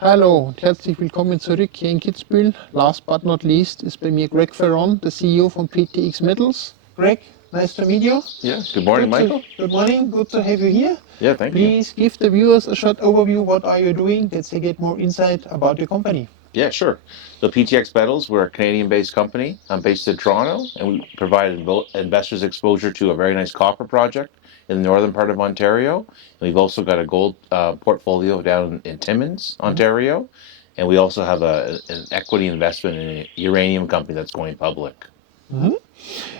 Hallo und herzlich willkommen zurück hier in Kitzbühel. Last but not least ist bei mir Greg FERRON, the CEO von PTX Metals. Greg, nice to meet you. Yeah, good morning, Michael. Good morning, good to have you here. Yeah, thank you. Please give the viewers a short overview. What are you doing? That they get more insight about your company. Yeah, sure. So PTX Metals, we're a Canadian-based company. I'm based in Toronto, and we provide investors exposure to a very nice copper project in the northern part of Ontario. And we've also got a gold portfolio down in Timmins, Ontario. And we also have an equity investment in a uranium company that's going public.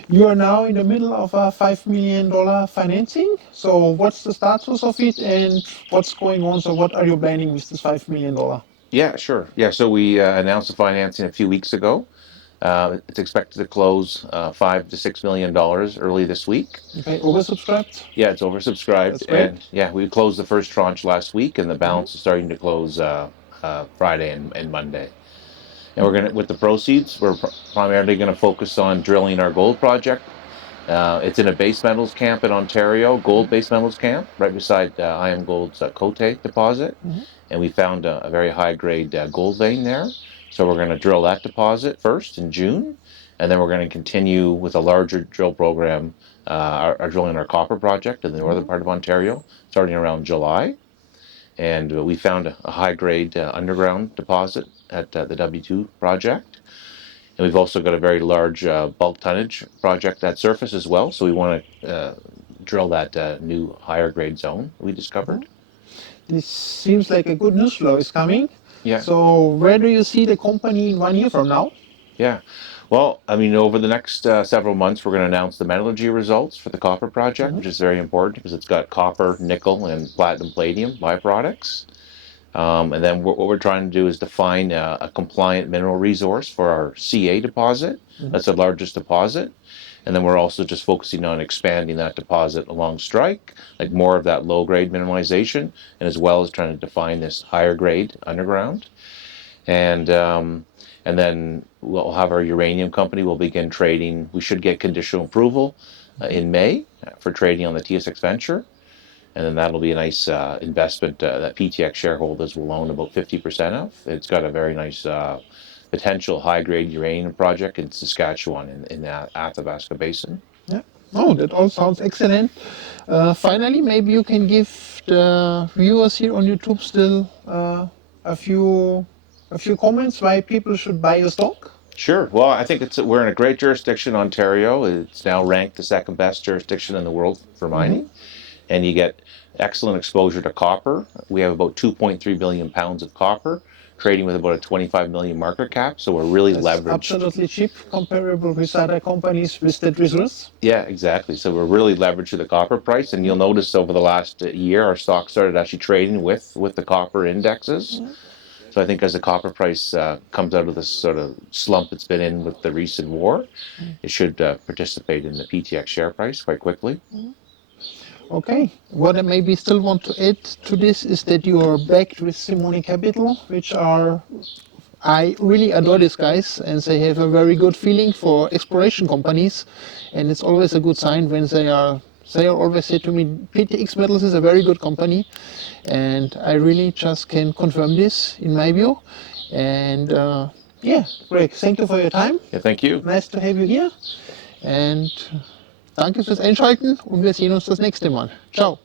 You are now in the middle of a $5 million financing. So what's the status of it and what's going on? So what are you planning with this $5 million? Yeah, sure. Yeah, so we announced the financing a few weeks ago. It's expected to close $5 to $6 million early this week. Okay, oversubscribed? Yeah, it's oversubscribed. That's great. And yeah, we closed the first tranche last week, and the balance is starting to close Friday and Monday. And we're gonna, with the proceeds, we're primarily going to focus on drilling our gold project. It's in a base metals camp in Ontario, gold base metals camp, right beside IM Gold's Côté deposit. And we found a very high-grade gold vein there. So we're going to drill that deposit first in June, and then we're going to continue with a larger drill program, our drilling our copper project in the northern part of Ontario, starting around July. And we found a high-grade underground deposit at the W2 project. And we've also got a very large bulk tonnage project at surface as well. So we want to drill that new higher-grade zone we discovered. This seems like a good news flow is coming. Yeah. So where do you see the company in 1 year from now? Yeah. Well, I mean, over the next several months, we're going to announce the metallurgy results for the copper project, which is very important because it's got copper, nickel, and platinum, palladium byproducts. And then what we're trying to do is define a compliant mineral resource for our CA deposit. That's the largest deposit. And then we're also just focusing on expanding that deposit along strike, like more of that low-grade mineralization, and as well as trying to define this higher-grade underground. And then we'll have our uranium company. We'll begin trading. We should get conditional approval in May for trading on the TSX Venture. And then that'll be a nice investment that PTX shareholders will own about 50% of. It's got a very nice potential high-grade uranium project in Saskatchewan in the Athabasca Basin. Yeah. Oh, that all sounds excellent. Finally, maybe you can give the viewers here on YouTube still a few comments why people should buy your stock. Sure. Well, I think we're in a great jurisdiction, Ontario. It's now ranked the second best jurisdiction in the world for mining. And you get excellent exposure to copper. We have about 2.3 billion pounds of copper, trading with about a 25 million market cap. So we're really leveraged. Absolutely cheap, comparable with other companies with that resource. Yeah, exactly. So we're really leveraged to the copper price. And you'll notice over the last year, our stock started actually trading with the copper indexes. So I think as the copper price comes out of this sort of slump it's been in with the recent war, it should participate in the PTX share price quite quickly. Okay, what I maybe still want to add to this is that you are backed with Simone Capital, which I really adore these guys, and they have a very good feeling for exploration companies, and it's always a good sign when they always say to me, PTX Metals is a very good company, and I really just can confirm this in my view. And yeah, Greg, thank you for your time. Yeah, thank you. Nice to have you here. And danke fürs Einschalten und wir sehen uns das nächste Mal. Ciao.